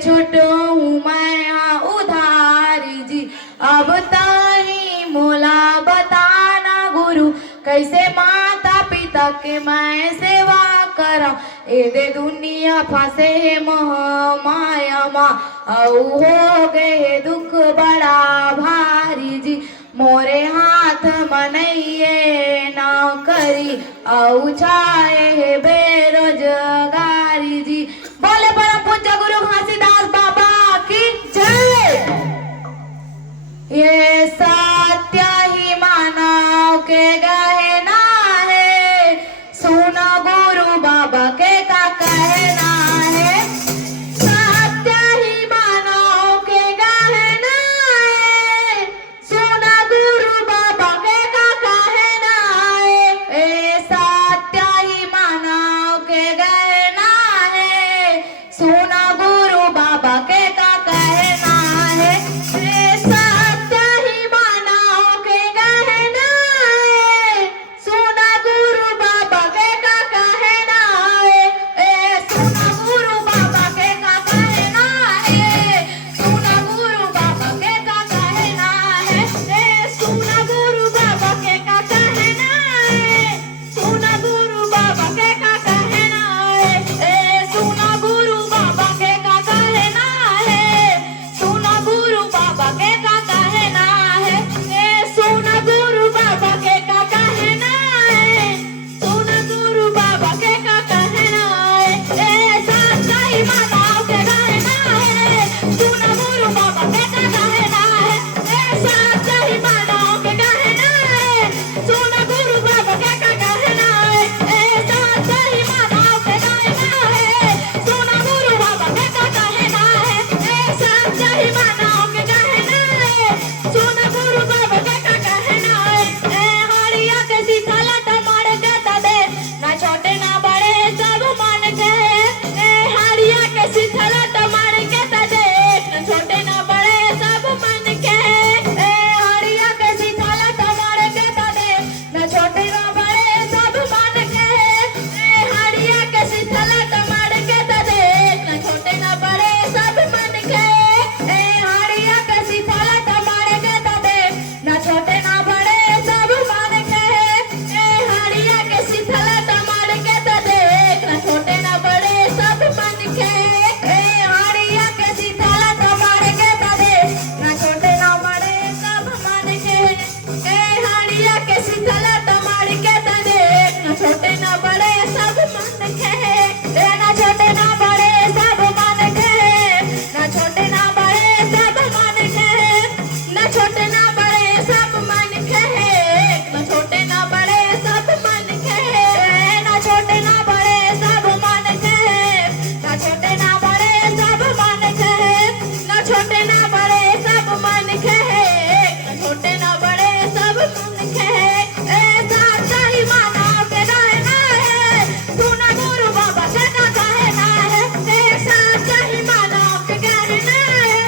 छुटो हूँ मैं हाँ उधारी जी। अब ताही मोला बताना गुरु, कैसे माता पिता के मैं सेवा करा। ए दे दुनिया फंसे है मोह माया माँ, औ हो गए दुख बड़ा भारी जी। मोरे हाथ मनइए ना करी, औ छाए है बेरोजगारी जी। बोले परम पूज्य गुरु घासीदास बाबा की जय। ये सत्य ही मानव के गहना है, सुनो गुरु बाबा के का कहना है। सत्य ही मानव के गहना है, सुनो गुरु बाबा के का कहना है। ए सत्य ही मानव के गहना है, सुनो गुरु बाबा के का कहना है। ए सत्य ही मानव के गहना है, सुनो गुरु बाबा के का कहना है। ए सुनो गुरु बाबा के का कहना है, सुनो गुरु बाबा के का कहना है। ए सुनो गुरु बाबा के का कहना है, सुनो गुरु बाबा के का कहना है। ए सुनो गुरु बाबा के का कहना है, सुनो गुरु बाबा के का कहना है। ए सुनो गुरु बाबा के का कहना है, सुनो गुरु बाबा के का कहना है। ए सच्चा ही मानव के कहना है, सुनो गुरु बाबा के का कहना है। ए सच्चा ही मानव के कहना है, सुनो गुरु बाबा के का कहना है। ए सच्चा ही मानव के कहना है, सुनो गुरु बाबा के का कहना है। ए सच्चा ही मानव के कहना है, सुनो गुरु बाबा के का कहना है। ए हरिया के सीताला टमाड़े के तदे, ना छोटे ना बड़े सब मान के। ए हरिया के सीताला टमाड़े के तदे, ना छोटे ना बड़े सब मान के। ए हरिया के सीताला टमाड़े के तदे, ना छोटे ना बड़े सब मान के। ए हरिया के सीताला टमाड़े के तदे, ना छोटे ना बड़े सब मान के। ए हरिया के सीताला टमाड़े के तदे, ना छोटे ना बड़े सब मान के। ए हरिया के सीताला टमाड़े के तदे, ना छोटे ना बड़े सब मान के। ए हरिया के सीताला टमाड़े के तदे, ना छोटे ना बड़े सब मान के। ए हरिया के सीताला टमाड़े के तदे, ना छोटे ना बड़े सब मान के। ए ना छोटे ना बड़े सब मान के, ना छोटे ना बड़े सब मान के। ना छोटे ना बड़े सब मान के, ना छोटे ना बड़े सब मान के। ना छोटे ना बड़े सब मान के, ना छोटे ना बड़े सब मान के। ना छोटे ना बड़े सब मान के, ना छोटे ना बड़े सब मान के। ए सच्चा ही मानव के कहना है, सुनो गुरु बाबा के का कहना है। ए सच्चा ही मानव के कहना है,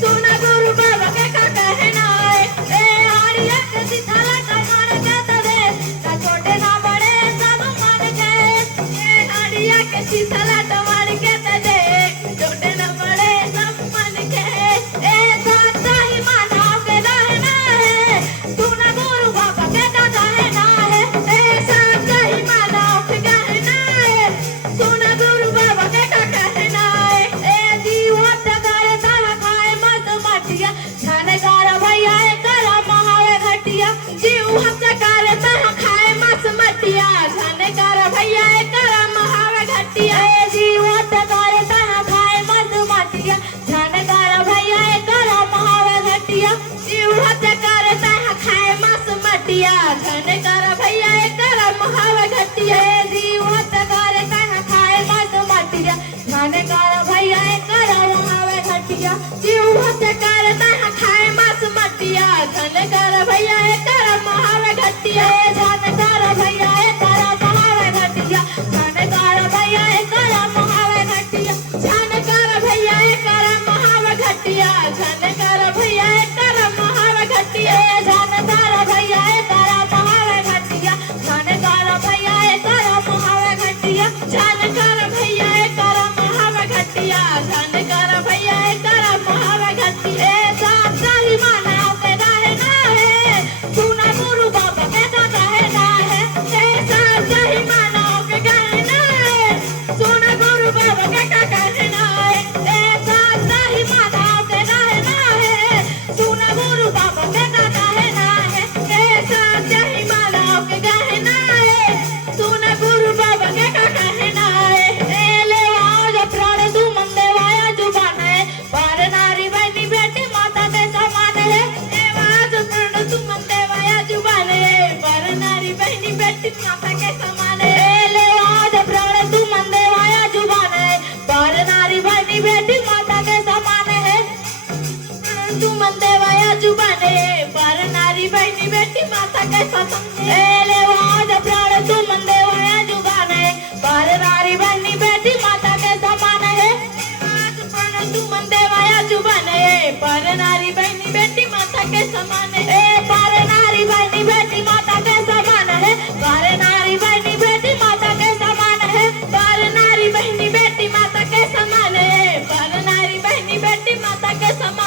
सुनो गुरु बाबा के का कहना है। ए हरिया के सीताला टमाड़े के तदे, ना छोटे ना बड़े सब मान के। ए हरिया के सीताला टमाड़े के तदे, छोटे ना बड़े सब मान के। ए सच्चा ही मानव के कहना है, सुनो गुरु बाबा के का कहना है। ए सच्चा ही मानव के कहना है, सुनो गुरु बाबा के का कहना है। ए जीवत करता खाए मत मटिया, छानेगार भैया करा महावे घटिया। जीवत करता खाए मत मटिया, छानेगार भैया करा महावे घटिया। ए जीवत करता खाए मत मटिया, छानेगार भैया करा महावे घटिया। जीवत करता खाए मत मटिया, छानेगार भैया करा महावे घटिया। ए जीवत करता खाए मत मटिया, छानेगार भैया करा महावे घटिया। जीवत करता खाए मत मटिया, छानेगार भैया करा महावे घटिया। छानेगार भैया करा महावे घटिया, छानेगार भैया करा महावे घटिया। छानेगार भैया करा महावे घटिया, छानेगार भैया करा महावे घटिया। छानेगार भैया करा महावे घटिया, छानेगार भैया करा महावे घटिया। छानेगार भैया करा महावे घटिया, छानेगार भैया समान है ले आज प्राण सुमन देवाया जुबान है पर नारी बहनी बेटी माता के समान है आज प्राण सुमन देवाया जुबान है पर नारी बहनी बेटी माता के समान है पर नारी बहनी बेटी माता के समान है पर नारी बहनी बेटी माता के समान है पर नारी बहनी बेटी माता के समान है पर नारी बहनी बेटी माता के समान